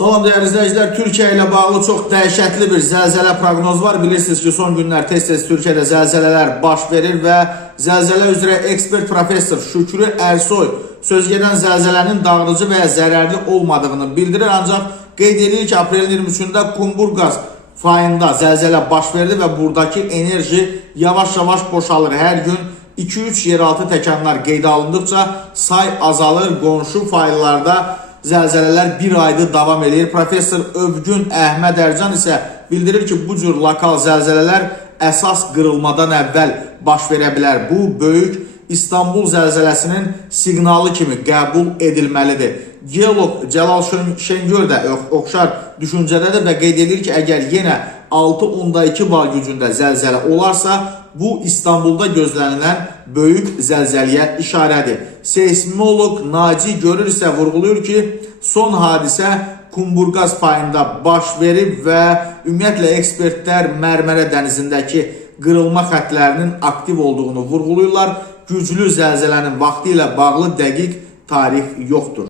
Salam değerli izləyicilər, Türkiyə ilə bağlı çox dəhşətli bir zəlzələ proqnoz var. Bilirsiniz ki, son günlər tez-tez Türkiyədə zəlzələlər baş verir və zəlzələ üzrə ekspert professor Şükrü Ərsoy sözgedən zəlzələnin dağıdıcı və ya zərərli olmadığını bildirir. Ancaq qeyd edir ki, aprelin 23-də Kumburgaz fayında zəlzələ baş verdi və buradakı enerji yavaş-yavaş boşalır. Hər gün 2-3 yeraltı təkanlar qeydə alındıqca say azalır. Qonşu faylarda zəlzələlər bir aydır davam edir. Professor Övgün Əhməd Ərcan isə bildirir ki, bu cür lokal zəlzələlər əsas qırılmadan əvvəl baş verə bilər. Bu, böyük İstanbul zəlzələsinin siqnalı kimi qəbul edilməlidir. Geolog Cəlal Şengör də oxşar düşüncədədir və qeyd edir ki, əgər yenə 6.2 bar gücündə zəlzələ olarsa, bu İstanbulda gözlənilən böyük zəlzələyə işarədir. Seismolog Naci Görür isə vurğulayır ki, son hadisə Kumburgaz fayında baş verib və ümumiyyətlə ekspertlər Mərmərə dənizindəki qırılma xəttlərinin aktiv olduğunu vurğulayırlar. Güclü zəlzələnin vaxtı ilə bağlı dəqiq tarix yoxdur.